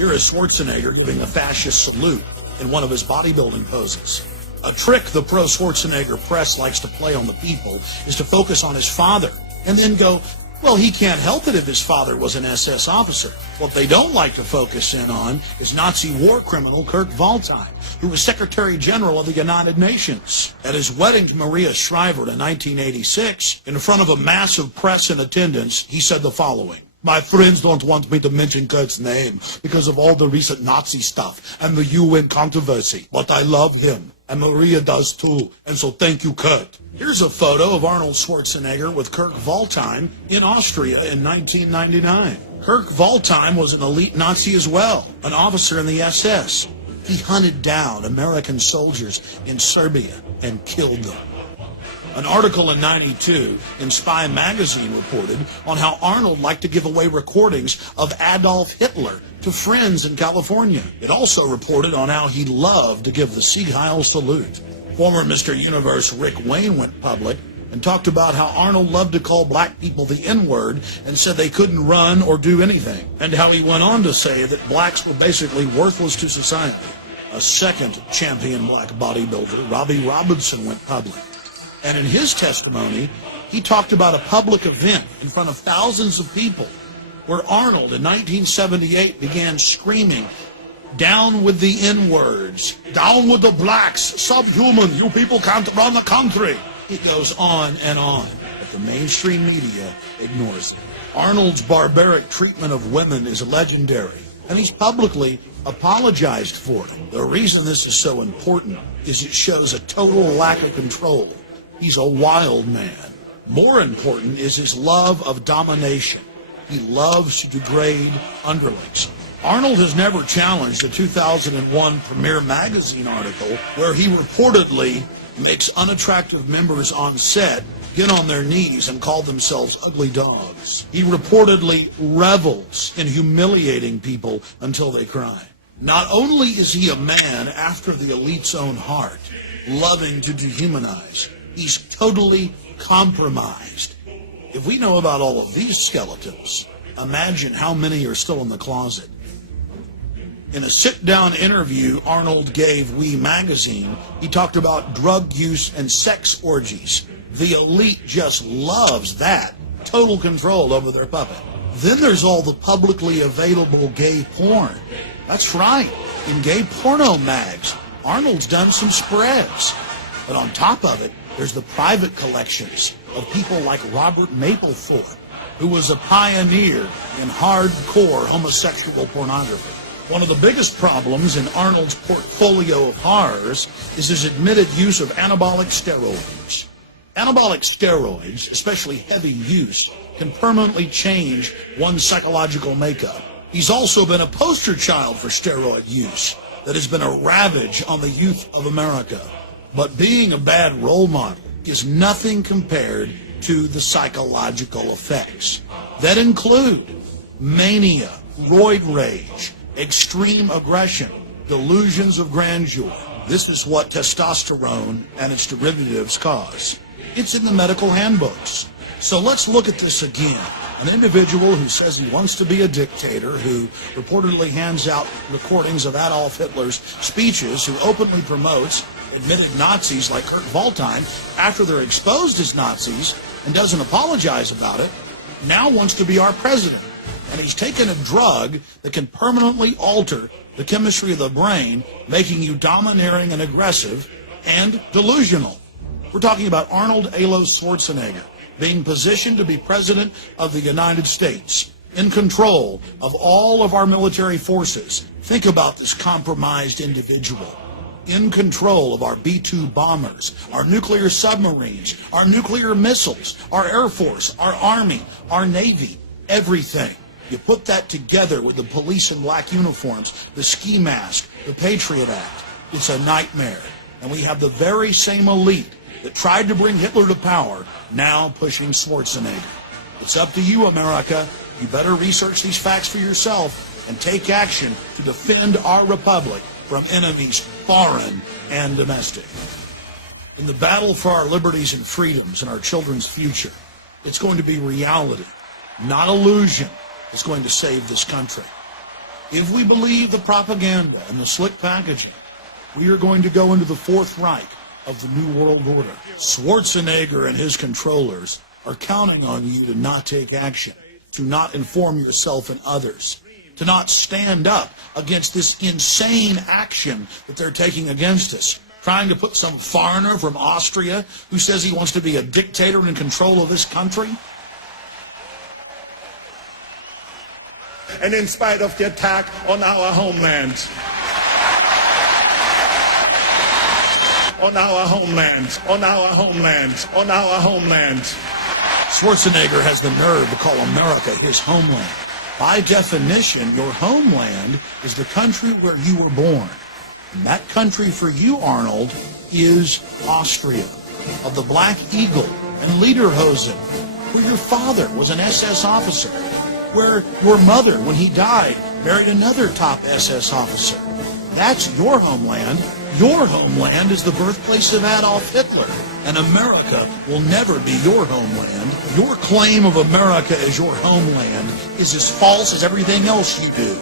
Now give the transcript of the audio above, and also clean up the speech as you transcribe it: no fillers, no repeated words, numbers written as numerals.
Here is Schwarzenegger giving a fascist salute in one of his bodybuilding poses. A trick the pro-Schwarzenegger press likes to play on the people is to focus on his father and then go, well, he can't help it if his father was an SS officer. What they don't like to focus in on is Nazi war criminal Kurt Waldheim, who was Secretary General of the United Nations. At his wedding to Maria Shriver in 1986, in front of a massive press in attendance, he said the following: "My friends don't want me to mention Kurt's name because of all the recent Nazi stuff and the UN controversy, but I love him, and Maria does too, and so thank you, Kurt." Here's a photo of Arnold Schwarzenegger with Kurt Waldheim in Austria in 1999. Kurt Waldheim was an elite Nazi as well, an officer in the SS. He hunted down American soldiers in Serbia and killed them. An article in '92 in Spy magazine reported on how Arnold liked to give away recordings of Adolf Hitler to friends in California. It also reported on how he loved to give the Sieg Heil salute. Former Mr. Universe Rick Wayne went public and talked about how Arnold loved to call black people the N-word and said they couldn't run or do anything, and how he went on to say that blacks were basically worthless to society. A second champion black bodybuilder, Robbie Robinson, went public. And in his testimony, he talked about a public event in front of thousands of people where Arnold in 1978 began screaming, "Down with the N-words, down with the blacks, subhuman, you people can't run the country." It goes on, but the mainstream media ignores it. Arnold's barbaric treatment of women is legendary, and he's publicly apologized for it. The reason this is so important is it shows a total lack of control. He's a wild man. More important is his love of domination. He loves to degrade underlings. Arnold has never challenged a 2001 Premier magazine article where he reportedly makes unattractive members on set get on their knees and call themselves ugly dogs. He reportedly revels in humiliating people until they cry. Not only is he a man after the elite's own heart, loving to dehumanize, he's totally compromised. If we know about all of these skeletons, imagine how many are still in the closet. In a sit-down interview Arnold gave We magazine, he talked about drug use and sex orgies. The elite just loves that. Total control over their puppet. Then there's all the publicly available gay porn. That's right. In gay porno mags, Arnold's done some spreads. But on top of it, there's the private collections of people like Robert Mapplethorpe, who was a pioneer in hardcore homosexual pornography. One of the biggest problems in Arnold's portfolio of horrors is his admitted use of anabolic steroids. Anabolic steroids, especially heavy use, can permanently change one's psychological makeup. He's also been a poster child for steroid use that has been a ravage on the youth of America. But being a bad role model is nothing compared to the psychological effects that include mania, roid rage, extreme aggression, delusions of grandeur. This is what testosterone and its derivatives cause. It's in the medical handbooks. So let's look at this again. An individual who says he wants to be a dictator, who reportedly hands out recordings of Adolf Hitler's speeches, who openly promotes admitted Nazis like Kurt Waldheim after they're exposed as Nazis and doesn't apologize about it, now wants to be our president. And he's taken a drug that can permanently alter the chemistry of the brain, making you domineering and aggressive and delusional. We're talking about Arnold Schwarzenegger being positioned to be president of the United States, in control of all of our military forces. Think about this compromised individual. In control of our B-2 bombers, our nuclear submarines, our nuclear missiles, our Air Force, our Army, our Navy, everything. You put that together with the police in black uniforms, the ski mask, the Patriot Act. It's a nightmare. And we have the very same elite that tried to bring Hitler to power now pushing Schwarzenegger. It's up to you, America. You better research these facts for yourself and take action to defend our republic from enemies foreign and domestic. In the battle for our liberties and freedoms and our children's future, it's going to be reality, not illusion, that's going to save this country. If we believe the propaganda and the slick packaging, we are going to go into the Fourth Reich of the New World Order. Schwarzenegger and his controllers are counting on you to not take action, to not inform yourself and others, to not stand up against this insane action that they're taking against us, trying to put some foreigner from Austria who says he wants to be a dictator in control of this country. And in spite of the attack on our homeland, on our homeland, on our homeland, on our homeland, Schwarzenegger has the nerve to call America his homeland. By definition, your homeland is the country where you were born. And that country for you, Arnold, is Austria, of the Black Eagle and Lederhosen, where your father was an SS officer, where your mother, when he died, married another top SS officer. That's your homeland. Your homeland is the birthplace of Adolf Hitler, and America will never be your homeland. Your claim of America as your homeland is as false as everything else you do.